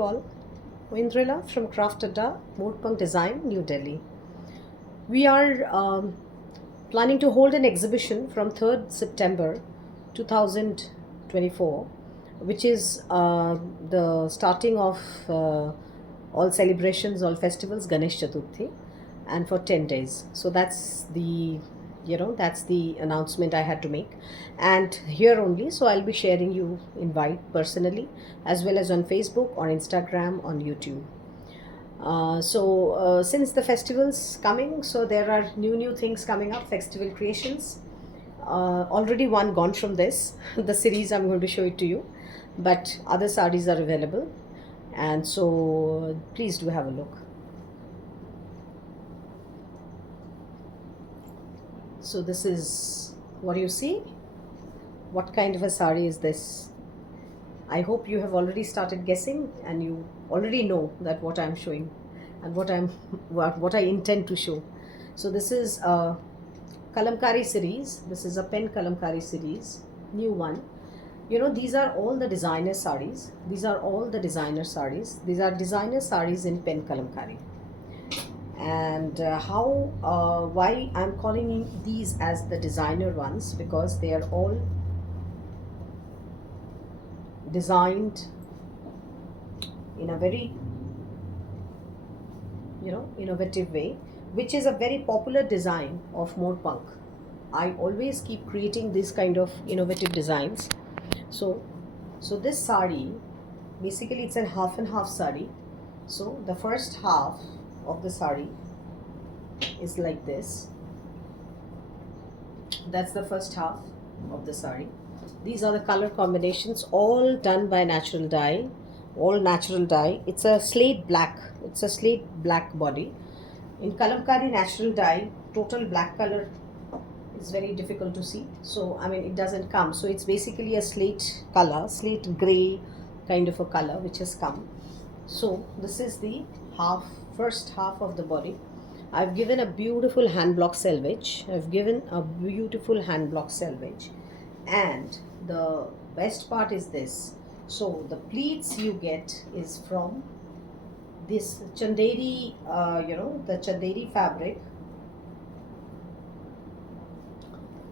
you all. Indrila from Craft Adda, Moodpunk Design, New Delhi. We are planning to hold an exhibition from 3rd September 2024, which is the starting of all celebrations, all festivals, Ganesh Chaturthi, and for 10 days. So that's the announcement I had to make, and here only. So I'll be sharing you invite personally, as well as on Facebook, on Instagram, on YouTube. Since the festival's coming, so there are new things coming up, festival creations. Already one gone from this, the series I'm going to show it to you, but other sarees are available, and so please do have a look. So this is what you see. What kind of a sari is this? I hope you have already started guessing, and you already know that what I'm showing and what I intend to show. So this is a Kalamkari series. This is a pen Kalamkari series, new one. These are all the designer saris. These are designer saris in pen Kalamkari. And why I'm calling these as the designer ones, because they are all designed in a very innovative way, which is a very popular design of Moodpunk. I always keep creating this kind of innovative designs. So this sari, basically it's a half and half sari. So the first half of the sari is like this. That's the first half of the sari. These are the color combinations, all done by natural dye, all natural dye. It's a slate black body. In Kalamkari natural dye, total black color is very difficult to see, so I mean it doesn't come. So it's basically a slate color, slate gray kind of a color which has come. So this is the first half of the body. I've given a beautiful hand block selvage. And the best part is this. So the pleats you get is from this Chanderi, the Chanderi fabric.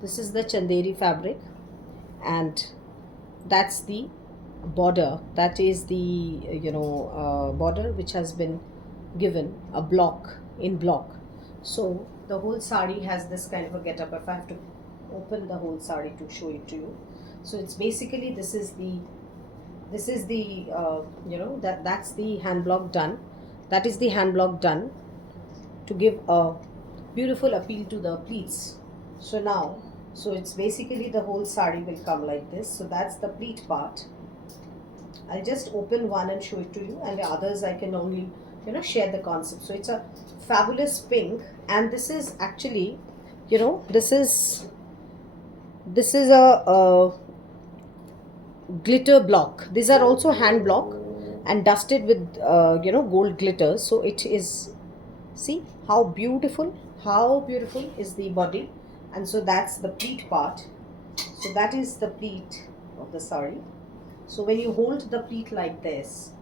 This is the Chanderi fabric, and that's the border. That is the border which has been given a block in block. So the whole sari has this kind of a getup. If I have to open the whole sari to show it to you, so it's basically that's the that's the hand block done. That is the hand block done to give a beautiful appeal to the pleats. So it's basically the whole sari will come like this. So that's the pleat part. I'll just open one and show it to you, and the others I can only share the concept. So it's a fabulous pink, and this is actually this is a glitter block. These are also hand block and dusted with gold glitter. So it is, see how beautiful is the body. And so that's the pleat part. So that is the pleat of the sari. So when you hold the pleat like this,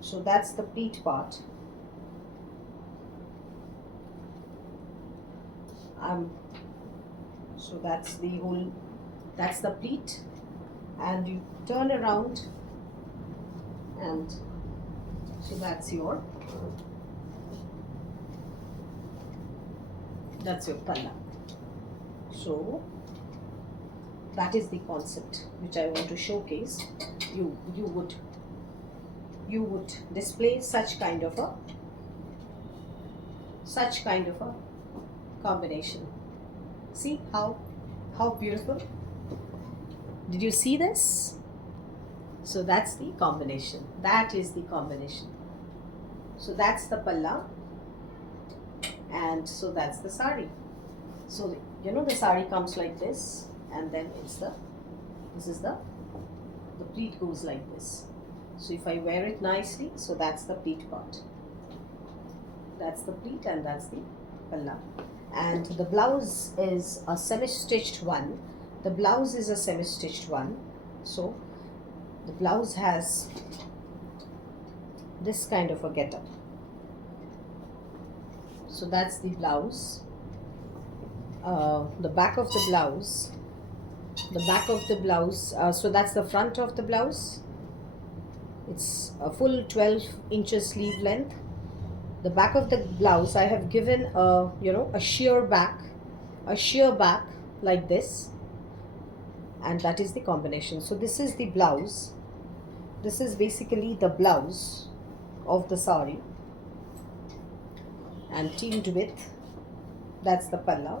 so that's the pleat part. So that's the pleat, and you turn around, and so that's your palla. So that is the concept which I want to showcase. You would display such kind of a combination. See how beautiful. Did you see this? So that's the combination. So that's the palla, and so that's the sari. So the sari comes like this, and then the pleat goes like this. So if I wear it nicely, so that's the pleat part. That's the pleat, and that's the palla. And the blouse is a semi-stitched one. So the blouse has this kind of a getup. So that's the blouse. The back of the blouse. The back of the blouse. So that's the front of the blouse. It's a full 12 inches sleeve length. The back of the blouse, I have given a a sheer back like this, and that is the combination. So this is the blouse. This is basically the blouse of the sari, and teamed with, that's the palla.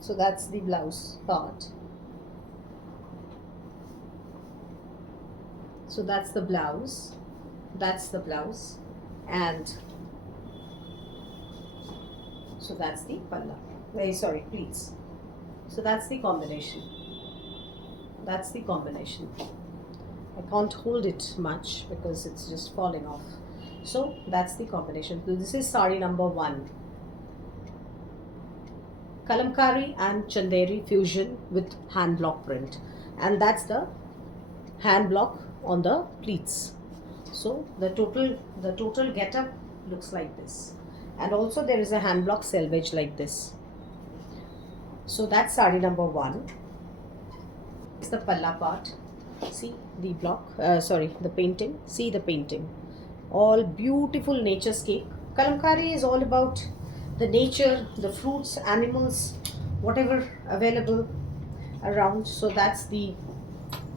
So that's the blouse part. So that's the blouse. That's the blouse, and so that's the palla. Sorry, pleats. So that's the combination. That's the combination. I can't hold it much because it's just falling off. So that's the combination. So this is sari number 1. Kalamkari and Chanderi fusion with hand block print, and that's the hand block on the pleats. So the total getup looks like this, and also there is a hand block selvage like this. So that's sari number 1. It's the palla part. See the block, the painting. See the painting. All beautiful nature scape. Kalamkari is all about the nature, the fruits, animals, whatever available around. So that's the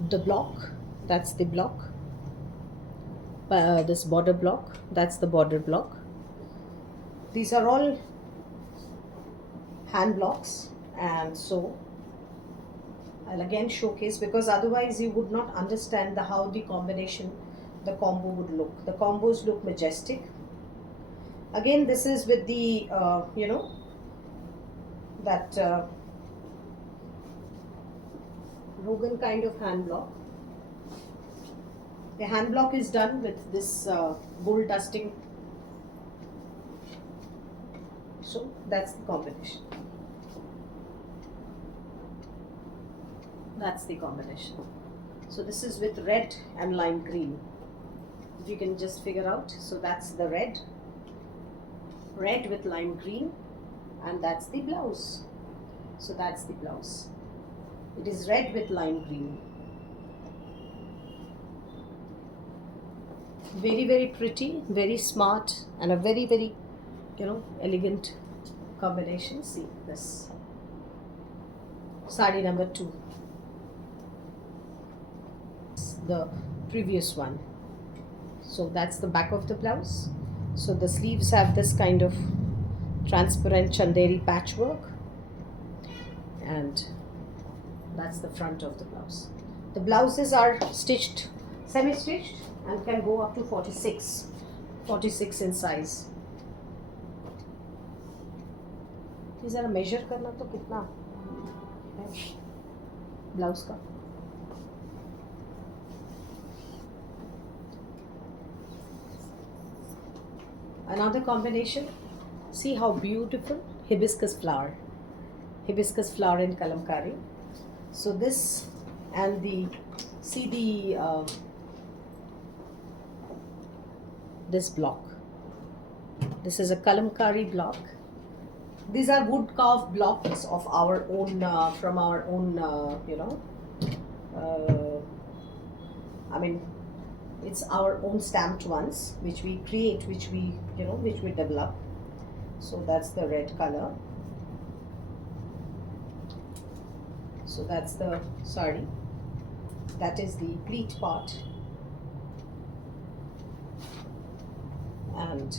block. That's the block. This border block. That's the border block. These are all hand blocks, and so I'll again showcase, because otherwise you would not understand how the combination, the combo would look. The combos look majestic. Again, this is with the that Rogan kind of hand block. The hand block is done with this gold dusting. So that's the combination. That's the combination. So this is with red and lime green. If you can just figure out. So that's the red with lime green, and that's the blouse. So that's the blouse. It is red with lime green. Very, very pretty, very smart, and a very, very, elegant combination. See this. Sari number 2. The previous one. So that's the back of the blouse. So the sleeves have this kind of transparent Chanderi patchwork, and that's the front of the blouse. The blouses are stitched, semi-stitched, and can go up to 46 in size. जरा measure करना तो कितना है blouse का. Another combination. See how beautiful hibiscus flower in kalamkari. So this and this block. This is a kalamkari block. These are wood carved blocks of our own, from our own, it's our own stamped ones, which we create, which we develop. So that's the red color. So that's the sari. That is the pleat part. And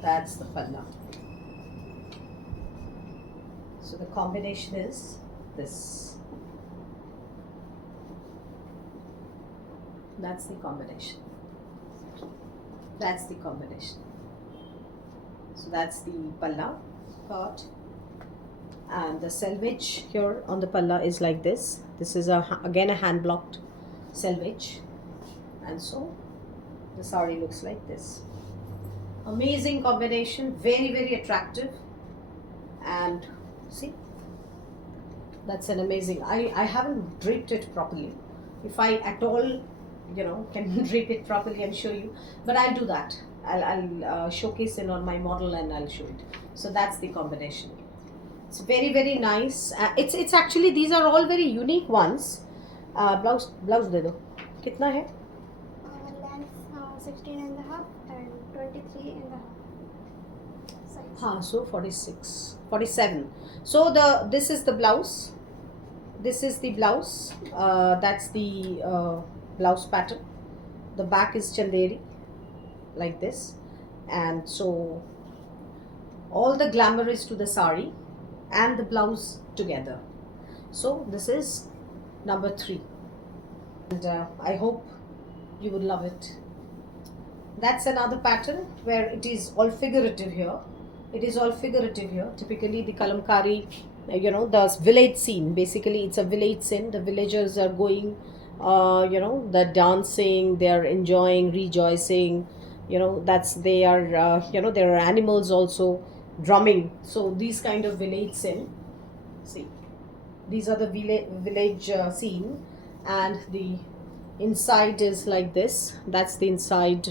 that's the palla. So the combination is this. That's the combination. That's the combination. So that's the palla part, and the selvage here on the palla is like this. This is again a hand blocked selvage, and so the sari looks like this. Amazing combination, very, very attractive, and see, That's an amazing. I haven't draped it properly. If I at all, can drape it properly and show you, but I'll do that. I'll showcase it on my model and I'll show it. So that's the combination. It's very very nice. It's actually, these are all very unique ones. Blouse दे दो. कितना है? Length 16 and a half and 23 and a half size. So 46, 47. So this is the blouse. This is the blouse. That's the blouse pattern. The back is chanderi, like this, and so all the glamour is to the sari and the blouse together. So this is number 3, and I hope you would love it. That's another pattern where it is all figurative here. It is all figurative here. Typically the kalamkari, the village scene, basically it's a village scene. The villagers are going, they're dancing, they're enjoying, rejoicing, they are, there are animals also drumming. So these kind of village scene, see, these are the village scene, and the inside is like this. That's the inside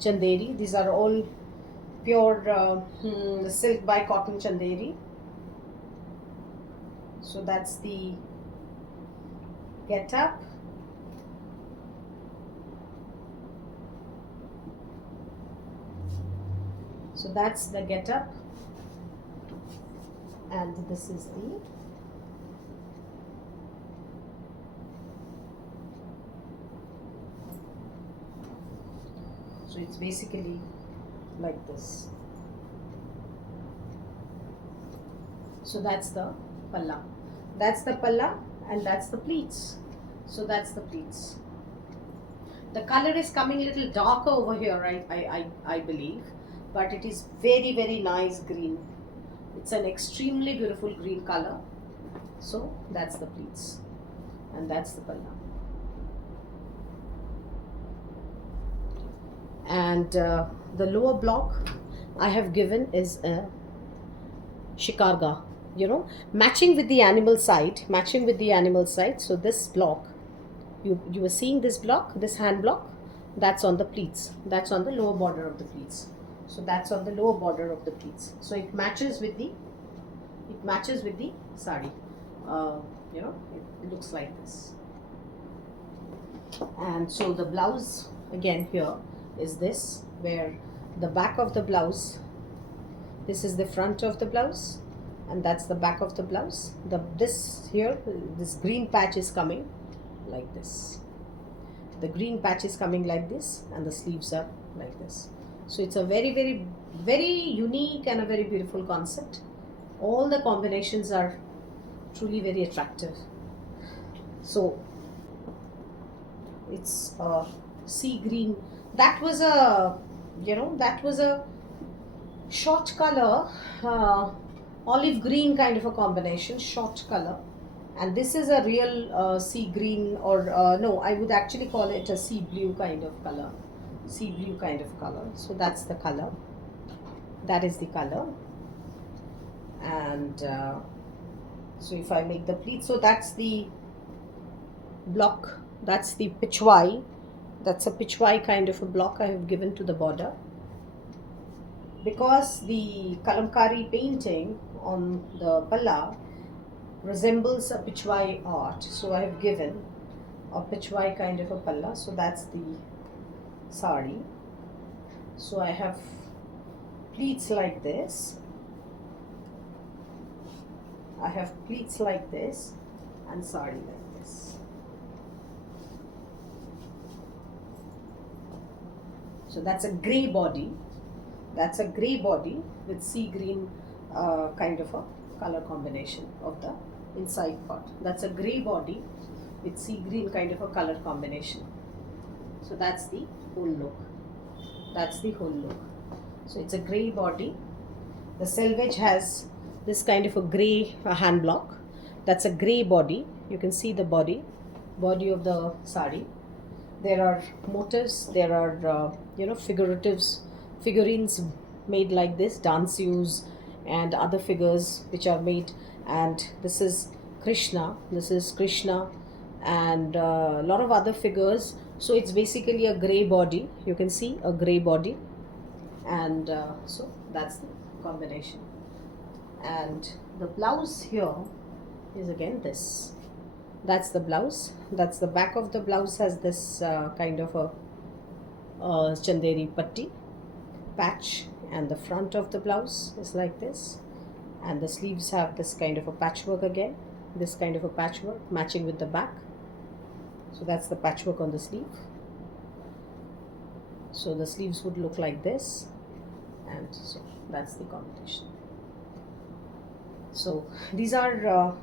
chanderi. These are all pure silk by cotton chanderi. So that's the get up. So that's the get up, and this is the so it's basically like this. So that's the palla. That's the palla, and that's the pleats. So that's the pleats. The color is coming a little darker over here, I believe, but it is very very nice green. It's an extremely beautiful green color. So that's the pleats, and that's the palla. And the lower block I have given is a shikarga, matching with the animal side, So this block, you were seeing this block, this hand block, that's on the pleats, that's on the lower border of the pleats. So that's on the lower border of the pleats. So it matches with the sari. It looks like this. And so the blouse again here is this, where the back of the blouse, this is the front of the blouse, and that's the back of the blouse. This green patch is coming like this. The green patch is coming like this, and the sleeves are like this. So it's a very very very unique and a very beautiful concept. All the combinations are truly very attractive. So it's a sea green. That was a short color, olive green kind of a combination, short color. And this is a real sea green, or no, I would actually call it a sea blue kind of color. So that's the color. That is the color. And so if I make the pleat, so that's the block, that's the pichwai. That's a pichwai kind of a block I have given to the border. Because the kalamkari painting on the palla resembles a pichwai art, so I have given a pichwai kind of a palla. So that's the sari. So I have pleats like this. And sari like this. So that's a grey body. With sea green kind of a color combination of the inside part. That's a grey body with sea green kind of a color combination. So that's the whole look. So it's a grey body. The selvage has this kind of a grey hand block. That's a grey body. You can see the body of the sari. There are motifs, there are figurines made like this, dansius and other figures which are made, and this is Krishna. This is Krishna and a lot of other figures. So it's basically a grey body. You can see a grey body, and so that's the combination. And the blouse here is again this. That's the blouse. That's the back of the blouse, has this kind of a chanderi patti patch, and the front of the blouse is like this, and the sleeves have this kind of a patchwork again, this kind of a patchwork matching with the back. So that's the patchwork on the sleeve. So the sleeves would look like this, and so that's the combination. So these are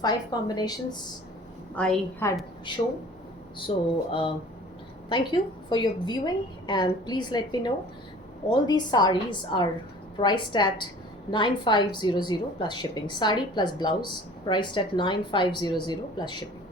5 combinations I had shown. So thank you for your viewing, and please let me know. All these saris are priced at 9500 plus shipping. Sari plus blouse priced at 9500 plus shipping.